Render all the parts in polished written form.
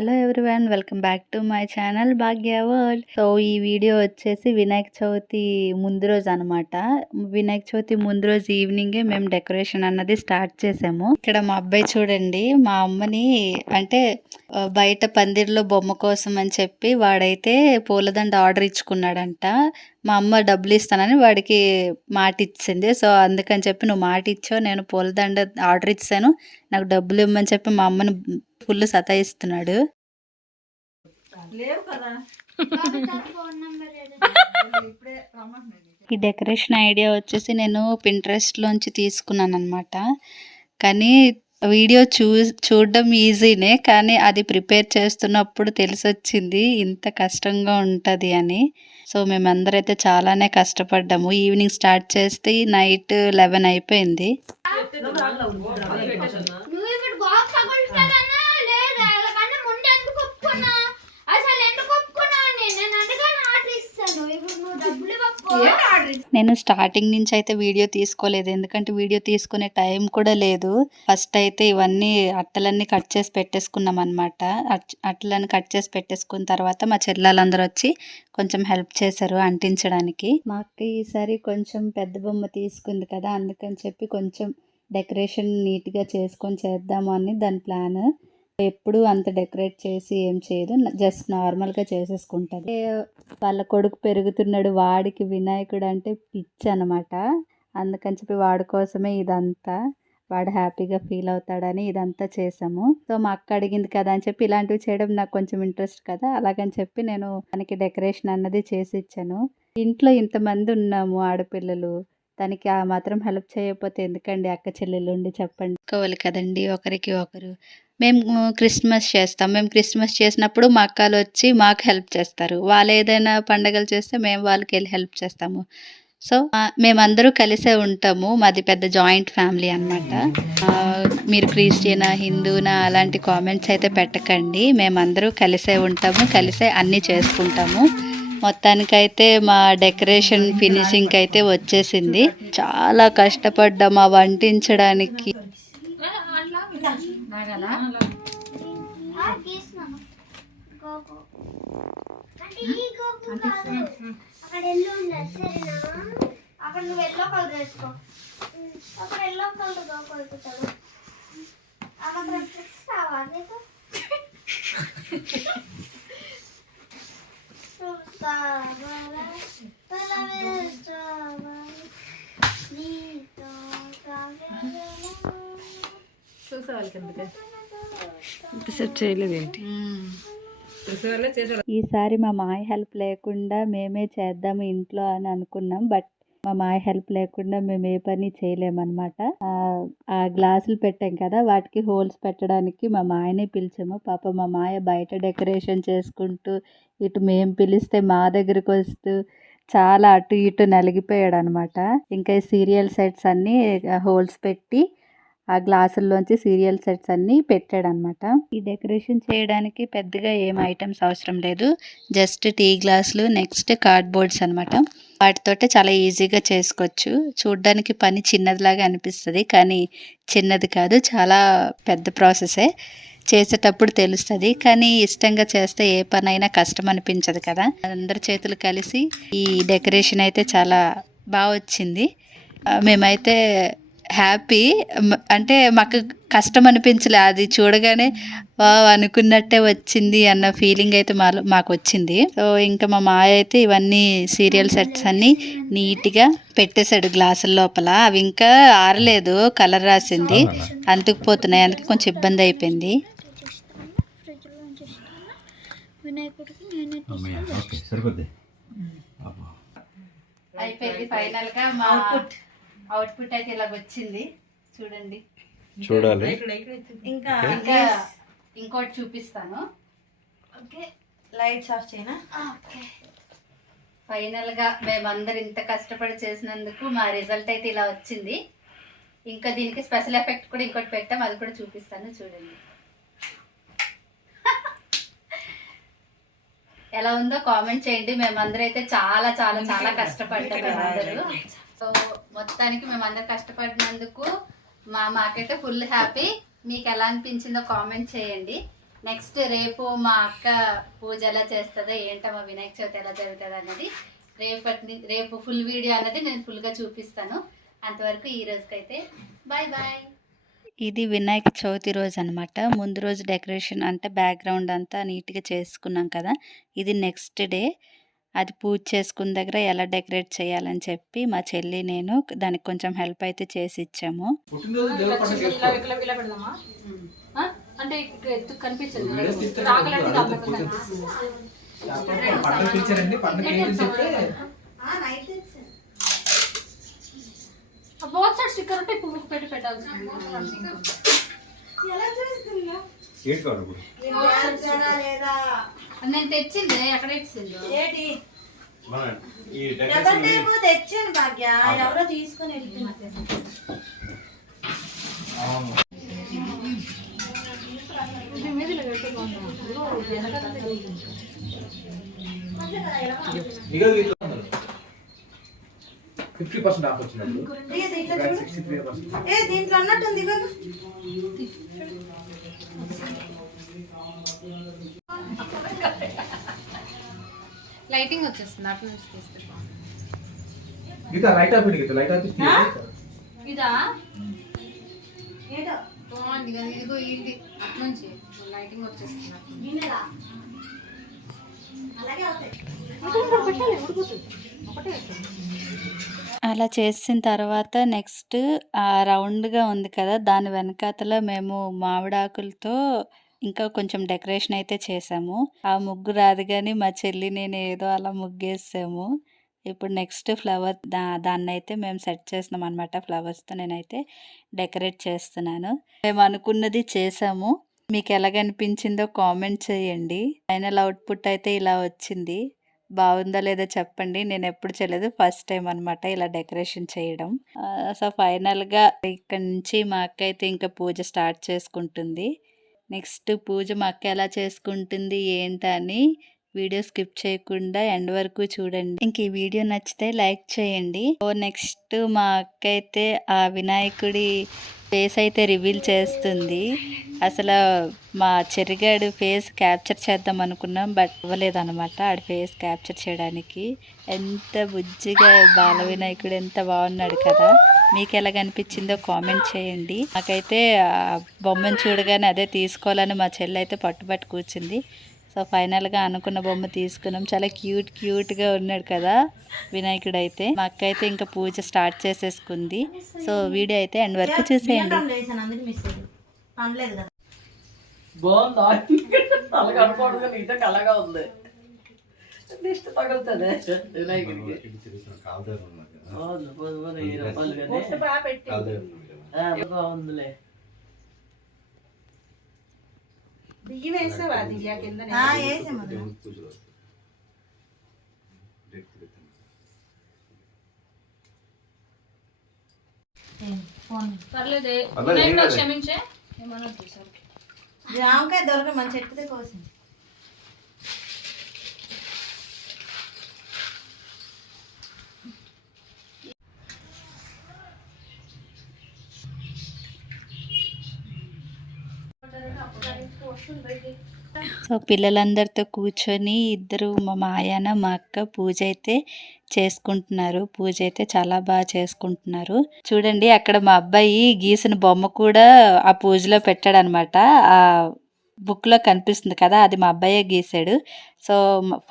Hello everyone, welcome back to my channel Bhagya world. So ఈ video వచ్చేసి వినాయక చవితి ముందు రోజు అనమాట. వినాయక చవితి ముందు రోజు ఈవినింగే మేము డెకరేషన్ అన్నది స్టార్ట్ చేసాము. ఇక్కడ మా అబ్బాయి చూడండి, మా అమ్మని అంటే బయట పందిర్లో బొమ్మ కోసం అని చెప్పి వాడైతే పూలదండ ఆర్డర్ ఇచ్చుకున్నాడంట. మా అమ్మ డబ్బులు ఇస్తానని వాడికి మాట ఇచ్చింది. సో అందుకని చెప్పి నువ్వు మాట ఇచ్చావు, నేను పూలదండ ఆర్డర్ ఇచ్చాను, నాకు డబ్బులు ఇవ్వమని చెప్పి మా అమ్మని ఫుల్ సతాయిస్తున్నాడు. ఈ డెకరేషన్ ఐడియా వచ్చేసి నేను పింట్రెస్ట్ లోంచి తీసుకున్నాను అనమాట. కానీ వీడియో చూడడం ఈజీనే, కానీ అది ప్రిపేర్ చేస్తున్నప్పుడు తెలిసొచ్చింది ఇంత కష్టంగా ఉంటుంది అని. సో మేమందరైతే చాలానే కష్టపడ్డాము. ఈవినింగ్ స్టార్ట్ చేస్తే నైట్ 11 అయిపోయింది. నేను స్టార్టింగ్ నుంచి అయితే వీడియో తీసుకోలేదు, ఎందుకంటే వీడియో తీసుకునే టైం కూడా లేదు. ఫస్ట్ అయితే ఇవన్నీ అట్టలన్నీ కట్ చేసి పెట్టేసుకున్నాం అనమాట. అట్టలన్నీ కట్ చేసి పెట్టేసుకున్న తర్వాత మా చెల్లెలందరూ వచ్చి కొంచెం హెల్ప్ చేశారు అంటించడానికి. మా అక్క ఈసారి కొంచెం పెద్ద బొమ్మ తీసుకుంది కదా, అందుకని చెప్పి కొంచెం డెకరేషన్ నీట్గా చేసుకొని చేద్దాము అని దాని ప్లాన్. ఎప్పుడు అంత డెకరేట్ చేసి ఏం చేయదు, జస్ట్ నార్మల్గా చేసేసుకుంటుంది. వాళ్ళ కొడుకు పెరుగుతున్నాడు, వాడికి వినాయకుడు అంటే పిచ్చి అనమాట. అందుకని చెప్పి వాడి కోసమే ఇదంతా, వాడు హ్యాపీగా ఫీల్ అవుతాడని ఇదంతా చేసాము. సో మా అక్క అడిగింది కదా అని చెప్పి ఇలాంటివి చేయడం నాకు కొంచెం ఇంట్రెస్ట్ కదా, అలాగని చెప్పి నేను తనకి డెకరేషన్ అన్నది చేసి ఇచ్చాను. ఇంట్లో ఇంతమంది ఉన్నాము ఆడపిల్లలు, తనకి ఆ మాత్రం హెల్ప్ చేయకపోతే ఎందుకండి అక్క చెల్లెలు ఉండి చెప్పండి. కోవాలి కదండి ఒకరికి ఒకరు. మేము క్రిస్మస్ చేస్తాం, మేము క్రిస్మస్ చేసినప్పుడు మా అక్కలు వచ్చి మాకు హెల్ప్ చేస్తారు. వాళ్ళు ఏదైనా పండగలు చేస్తే మేము వాళ్ళకి వెళ్ళి హెల్ప్ చేస్తాము. సో మేమందరూ కలిసే ఉంటాము. మాది పెద్ద జాయింట్ ఫ్యామిలీ అనమాట. మీరు క్రిస్టియనా హిందూనా అలాంటి కామెంట్స్ అయితే పెట్టకండి. మేమందరూ కలిసే ఉంటాము, కలిసే అన్నీ చేసుకుంటాము. మొత్తానికైతే మా డెకరేషన్ ఫినిషింగ్ అయితే వచ్చేసింది. చాలా కష్టపడ్డాం ఆ వంటించడానికి. ఈసారి మా మాయ హెల్ప్ లేకుండా మేమే చేద్దాము ఇంట్లో అని అనుకున్నాం. బట్ మా మాయ హెల్ప్ లేకుండా మేము ఏ పని చేయలేమన్నమాట. ఆ గ్లాసులు పెట్టాం కదా, వాటికి హోల్స్ పెట్టడానికి మా మాయనే పిలిచాము. పాప మా మాయ బయట డెకరేషన్ చేసుకుంటూ ఇటు మేము పిలిస్తే మా దగ్గరకు వస్తూ చాలా అటు ఇటు నలిగిపోయాడు అనమాట. ఇంకా ఈ సీరియల్ సెట్స్ అన్నీ హోల్స్ పెట్టి ఆ గ్లాసుల్లోంచి సీరియల్ సెట్స్ అన్నీ పెట్టాడనమాట. ఈ డెకరేషన్ చేయడానికి పెద్దగా ఏం ఐటమ్స్ అవసరం లేదు, జస్ట్ టీ గ్లాసులు, నెక్స్ట్ కార్డ్బోర్డ్స్ అనమాట. వాటితోటే చాలా ఈజీగా చేసుకోవచ్చు. చూడ్డానికి పని చిన్నదిలాగా అనిపిస్తుంది, కానీ చిన్నది కాదు, చాలా పెద్ద ప్రాసెసే. చేసేటప్పుడు తెలుస్తుంది, కానీ ఇష్టంగా చేస్తే ఏ పనైనా కష్టం అనిపించదు కదా. అందరి చేతులు కలిసి ఈ డెకరేషన్ అయితే చాలా బాగా వచ్చింది. మేమైతే హ్యాపీ, అంటే మాకు కష్టం అనిపించలే, అది చూడగానే అనుకున్నట్టే వచ్చింది అన్న ఫీలింగ్ అయితే మాకు వచ్చింది. సో ఇంకా మా మాయ అయితే ఇవన్నీ సీరియల్ సెట్స్ అన్నీ నీట్గా పెట్టేశాడు గ్లాసుల లోపల. అవి ఇంకా ఆరలేదు, కలర్ రాసింది, అంటుకుపోతున్నాయి, అందుకే కొంచెం ఇబ్బంది అయిపోయింది. అయిపోయింది ఫైనల్ గా మా అవుట్పుట్ అయితే ఇలా వచ్చింది. చూడండి, చూడాలి. ఇంకా ఇంకోటి చూపిస్తాను. ఓకే, లైట్స్ ఆఫ్ చేయనా? ఓకే, ఫైనల్ గా మేమందరు ఇంత కష్టపడి చేసినందుకు మా రిజల్ట్ అయితే ఇలా వచ్చింది. ఇంకా దీనికి స్పెషల్ ఎఫెక్ట్ కూడా ఇంకోటి పెట్టాం, అది కూడా చూపిస్తాను చూడండి. ఎలా ఉందో కామెంట్ చేయండి. మేమందరూ అయితే చాలా చాలా చాలా కష్టపడ్డాం మేమందరూ. సో మొత్తానికి మేమందరూ కష్టపడినందుకు మాకైతే ఫుల్ హ్యాపీ. మీకు ఎలా అనిపించిందో కామెంట్ చేయండి. నెక్స్ట్ రేపు మా అక్క పూజ ఎలా చేస్తుందో ఏంటో మా వినాయక చవితి ఎలా జరుగుతుంది అన్నది రేపు ఫుల్ వీడియో అన్నది నేను ఫుల్గా చూపిస్తాను. అంతవరకు ఈ రోజుకైతే బాయ్ బాయ్. ఇది వినాయక చవితి రోజు అనమాట. ముందు రోజు డెకరేషన్ అంటే బ్యాక్గ్రౌండ్ అంతా నీట్గా చేసుకున్నాం కదా. ఇది నెక్స్ట్ డే. అది పూజ చేసుకున్న దగ్గర ఎలా డెకరేట్ చేయాలని చెప్పి మా చెల్లి నేను దానికి కొంచెం హెల్ప్ అయితే చేసి ఇచ్చాము. నేను తెచ్చింది ఎక్కడ తెచ్చాను భాగ్య, ఎవరో తీసుకొని దీంట్లో అన్నట్టుంది. లైటింగ్ వచ్చేస్తుంది అటు నుంచి తీస్తే ఇదా బాగుంది కదా. ఇదిగో ఇది అటు నుంచి లైటింగ్ వచ్చేస్తుంది. అలా చేసిన తర్వాత నెక్స్ట్ రౌండ్గా ఉంది కదా, దాని వెనకాతల మేము మామిడాకులతో ఇంకా కొంచెం డెకరేషన్ అయితే చేసాము. ఆ ముగ్గు రాదు కానీ మా చెల్లి నేను ఏదో అలా ముగ్గేసాము. ఇప్పుడు నెక్స్ట్ ఫ్లవర్ దాన్ని అయితే మేము సెట్ చేస్తున్నాం అనమాట. ఫ్లవర్స్తో నేనైతే డెకరేట్ చేస్తున్నాను. మేము అనుకున్నది చేసాము. మీకు ఎలాగనిపించిందో కామెంట్ చేయండి. ఫైనల్ అవుట్పుట్ అయితే ఇలా వచ్చింది. బాగుందా లేదా చెప్పండి. నేను ఎప్పుడు చేయలేదు, ఫస్ట్ టైం అనమాట ఇలా డెకరేషన్ చేయడం. సో ఫైనల్గా ఇక్కడ నుంచి మా అక్క అయితే ఇంకా పూజ స్టార్ట్ చేసుకుంటుంది. నెక్స్ట్ పూజ మా అక్క ఎలా చేసుకుంటుంది ఏంటని వీడియో స్కిప్ చేయకుండా ఎండ్ వరకు చూడండి. ఇంక ఈ వీడియో నచ్చితే లైక్ చేయండి. నెక్స్ట్ మా అక్క అయితే ఆ వినాయకుడి ఫేస్ అయితే రివీల్ చేస్తుంది. అసలు మా చెరిగాడు ఫేస్ క్యాప్చర్ చేద్దాం అనుకున్నాం, బట్ అవ్వలేదన్నమాట. ఆడి ఫేస్ క్యాప్చర్ చేయడానికి. ఎంత బుజ్జిగా బాల వినాయకుడు ఎంత బాగున్నాడు కదా. మీకు ఎలా కనిపించిందో కామెంట్ చేయండి. నాకైతే బొమ్మను చూడగానే అదే తీసుకోవాలని మా చెల్లి అయితే పట్టుబట్టి కూర్చుంది. సో ఫైనల్గా అనుకున్న బొమ్మ తీసుకున్నాం. చాలా క్యూట్గా ఉన్నాడు కదా వినాయకుడు అయితే. మా అక్క అయితే ఇంకా పూజ స్టార్ట్ చేసేసుకుంది. సో వీడియో అయితే ఎండ్ వరకు చూసేయండి. బియ్యం వేసావా దివ్య కింద? పర్లేదే, క్షమించే. జామకాయ దొరక మన చెట్టుదే కోసింది. సో పిల్లలందరితో కూర్చొని ఇద్దరు మా మాయన మా అక్క పూజ అయితే చేసుకుంటున్నారు. పూజ అయితే చాలా బాగా చేసుకుంటున్నారు. చూడండి అక్కడ మా అబ్బాయి గీసిన బొమ్మ కూడా ఆ పూజలో పెట్టాడు అనమాట. ఆ బుక్లో కనిపిస్తుంది కదా, అది మా అబ్బాయే గీసాడు. సో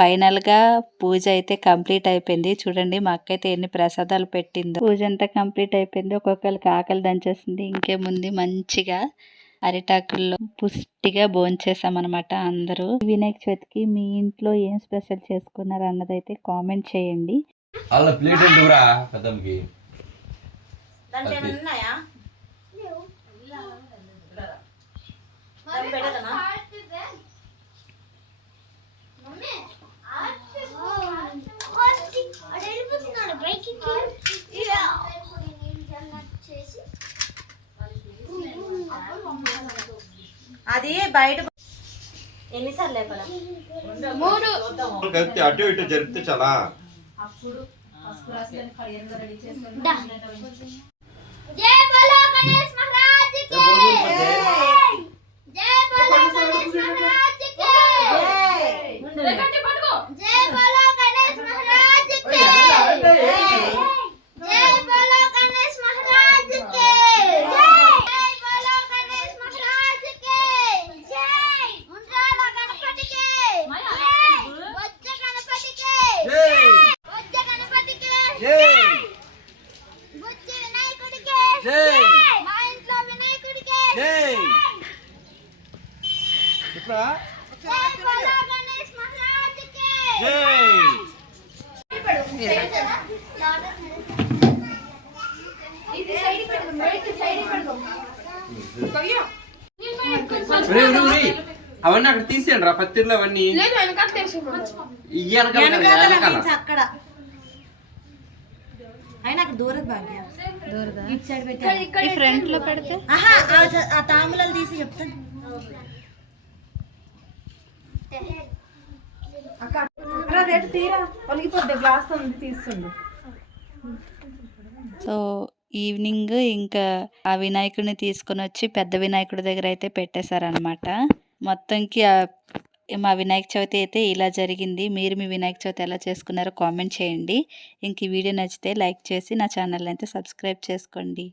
ఫైనల్గా పూజ అయితే కంప్లీట్ అయిపోయింది. చూడండి మా అక్క అయితే ఎన్ని ప్రసాదాలు పెట్టిందో. పూజ అంతా కంప్లీట్ అయిపోయింది. ఒక్కొక్కరికి ఆకలి దంచేసింది. ఇంకేముంది, మంచిగా అరిటాకుల్లో పుష్టిగా భోంచేసామన్నమాట అందరూ. వినాయక చవితికి మీ ఇంట్లో ఏం స్పెషల్ చేసుకున్నారు అన్నదైతే కామెంట్ చేయండి. అది బయట ఎన్నిసార్లు లేపలా? 3 కలిపి అటు ఇటు జరిపితే చాలా. అప్పుడు జై బలో గణేష్ మహారాజ్ కి జై బలో గణేష్ మహారాజ్ जय बोलो गणेश महाराज के जय बोलो गणेश महाराज के जय बोलो गणेश महाराज के जय उंड्राला गणपति के जय बच्च गणपति के जय बच्च गणपति के जय बुच्ची विनायकुడి के जय మా ఇంట్లో వినాయకుడి के జై जय बोलो गणेश महाराज के జై అవన్నీ అక్కడ తీసేయండి రా పత్తిర్లు అవన్నీ ఈ వెనకాల అక్కడ అయినా అక్కడ దూరదు భాగ్య ఇటు సైడ్ పెట్టా ఈ ఫ్రంట్ లో పెడితే ఆహా ఆ తాంబూలాలు తీసి చెప్తాను సో ఈవినింగ్ ఇంకా ఆ వినాయకుడిని తీసుకొని వచ్చి పెద్ద వినాయకుడి దగ్గర అయితే పెట్టేశారనమాట. మొత్తంకి మా వినాయక చవితి అయితే ఇలా జరిగింది. మీరు మీ వినాయక చవితి ఎలా చేసుకున్నారో కామెంట్ చేయండి. ఇంక ఈ వీడియో నచ్చితే లైక్ చేసి నా ఛానల్ అయితే సబ్స్క్రైబ్ చేసుకోండి.